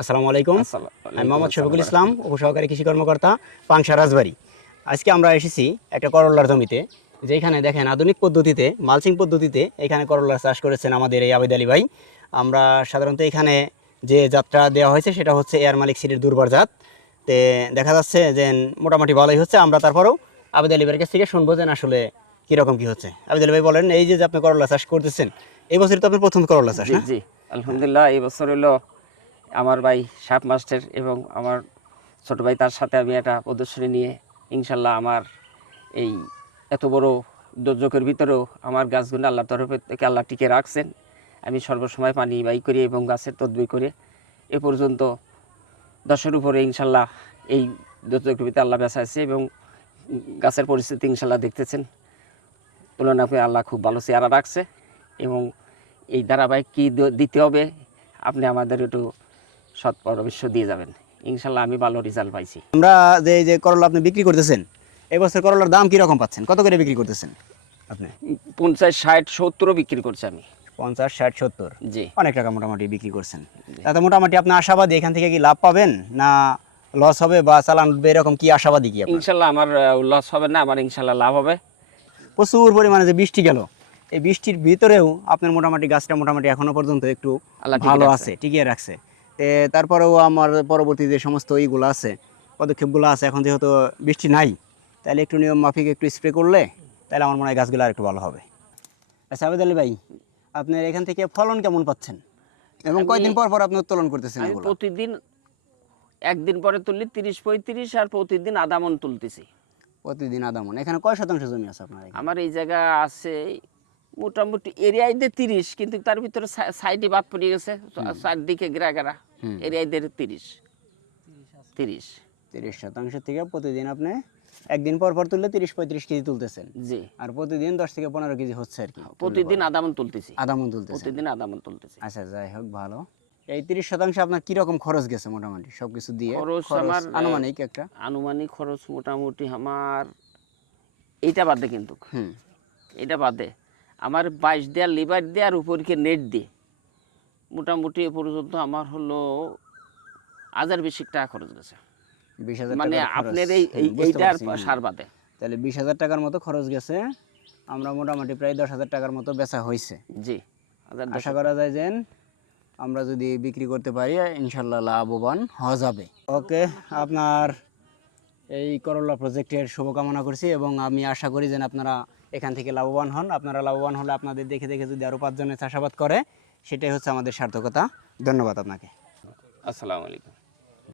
আসসালামু আলাইকুম। আমি মোহাম্মদ শফিকুল ইসলাম, উপসহকারী কৃষি কর্মকর্তা, পাংশা রাজবাড়ী। আজকে আমরা এসেছি একটা করল্লার জমিতে, যেখানে দেখেন আধুনিক পদ্ধতিতে মালচিং পদ্ধতিতে এখানে করল্লার চাষ করেছেন আমাদের এই আবেদ আলী ভাই। আমরা সাধারণত এখানে যে জাতটা দেওয়া হয়েছে সেটা হচ্ছে এয়ার মালিক সিডের দুর্বার জাত। তে দেখা যাচ্ছে যে মোটামুটি ভালোই হচ্ছে। আমরা তারপরেও আবেদ আলী ভাইয়ের কাছ থেকে শুনবো যে আসলে কীরকম কী হচ্ছে। আবেদ আলী ভাই বলেন, এই যে আপনি করল্লা চাষ করতেছেন, এই বছর তো আপনার প্রথম করল্লা চাষ না? জি, আলহামদুলিল্লাহ। এই বছর হলো আমার ভাই সাপ মাস্টার এবং আমার ছোট ভাই, তার সাথে আমি একটা প্রদর্শনী নিয়ে ইনশাল্লাহ আমার এই এত বড় দুর্যোগের ভিতরেও আমার গাছগুলো আল্লাহর তরফে থেকে আল্লাহ টিকে রাখছেন। আমি সর্বসময় পানি বাই করি এবং গাছের তদবির করে এ পর্যন্ত 10-এর উপরে ইনশাল্লাহ এই দুর্যোগের ভিতরে আল্লাহ বেঁচে আছে এবং গাছের পরিস্থিতি ইনশাল্লাহ দেখতেছেন তুলনায় আল্লাহ খুব ভালো চেহারা রাখছে। এবং এই ধারাবাহিক কী দিতে হবে আপনি আমাদের একটু সৎ পরামর্শ দিয়ে যাবেন, ইনশাল্লাহ আমি ভালো রেজাল্ট পাইছি। আমরা যে করলা আপনি বিক্রি করতেছেন, এই বছর করলার দাম কি রকম পাচ্ছেন? কত করে বিক্রি করতেছেন আপনি? 50, 60, 70 বিক্রি করছি আমি। 50, 60, 70, জি, অনেক টাকা মোটামুটি বিক্রি করছেন। তাতে মোটামুটি আপনি আশাবাদী এখান থেকে কি লাভ পাবেন না লস হবে বা চালান উঠবে, এরকম কি আশাবাদী কি আপনি? ইনশাল্লাহ আমার লস হবে না, আমার ইনশাল্লাহ লাভ হবে। প্রচুর পরিমাণে যে বৃষ্টি গেল, এই বৃষ্টির ভিতরেও আপনার মোটামুটি গাছটা মোটামুটি এখনো পর্যন্ত একটু আল্লাহ টিকিয়ে ভালো রাখছে। আছে, টিকিয়ে রাখছে। তারপরেও আমার পরবর্তী যে সমস্ত ইগুলো আছে, পদক্ষেপগুলো আছে, এখন যেহেতু বৃষ্টি নাই, তাহলে একটু নিয়ম মাফিক একটু স্প্রে করলে তাহলে আমার মনে হয় গাছগুলো আর একটু ভালো হবে। আচ্ছা আবেদ আলী ভাই, আপনার এখান থেকে ফলন কেমন পাচ্ছেন এবং কয়দিন পর পর আপনি উত্তোলন করতেছেন আমি এগুলো? প্রতিদিন একদিন পরে তুললি 30-35, আর প্রতিদিন আধা মন তুলতেছি। প্রতিদিন আধা মণ। এখানে কয় শতাংশ জমি আছে আপনার এখানে? আমার এই জায়গা আছে মোটামুটি এরিয়ায় দিয়ে 30, কিন্তু তার ভিতরে সাইডে বাদ পড়ে গেছে, চারদিকে গেরা এরিয়ায় দিয়ে 30 30% থেকে প্রতিদিন আপনি একদিন পর পর তুললে 30-35 কেজি তুলতেছেন। জি, আর প্রতিদিন 10 থেকে 15 কেজি হচ্ছে আর কি? প্রতিদিন আধা মন তুলতেছি। আধা মণ তুলতেছেন? প্রতিদিন আধা মন তুলতেছি। আচ্ছা, যাই হোক, ভালো। এই 30% আপনার কিরকম খরচ গেছে মোটামুটি সবকিছু দিয়ে? খরচ আমার আনুমানিক একটা আনুমানিক খরচ মোটামুটি আমার এইটা বাদে, কিন্তু এটা বাদে আমার 22 দেওয়ার লিভার দিয়ে আর উপরকে নেট দিয়ে মোটামুটি এ পর্যন্ত আমার হলো 1000 টাকা খরচ গেছে। 20,000 মানে টাকার খরচ। আপনার বুঝতে এইটার পারছি। সার বাদে তাহলে 20,000 টাকার মতো খরচ গেছে। আমরা মোটামুটি প্রায় 10,000 টাকার মতো বেচা হয়েছে। জি, আশা করা যায় যে আমরা যদি বিক্রি করতে পারি ইনশাল্লাহ লাভবান হওয়া যাবে। ওকে, আপনার এই করল্লা প্রজেক্টের শুভকামনা করছি এবং আমি আশা করি যে আপনারা এখান থেকে লাভবান হন। আপনারা লাভবান হলে আপনাদের দেখে দেখে যদি আরও 5 জনের চাষাবাদ করে, সেটাই হচ্ছে আমাদের সার্থকতা। ধন্যবাদ আপনাকে। আসসালামু আলাইকুম।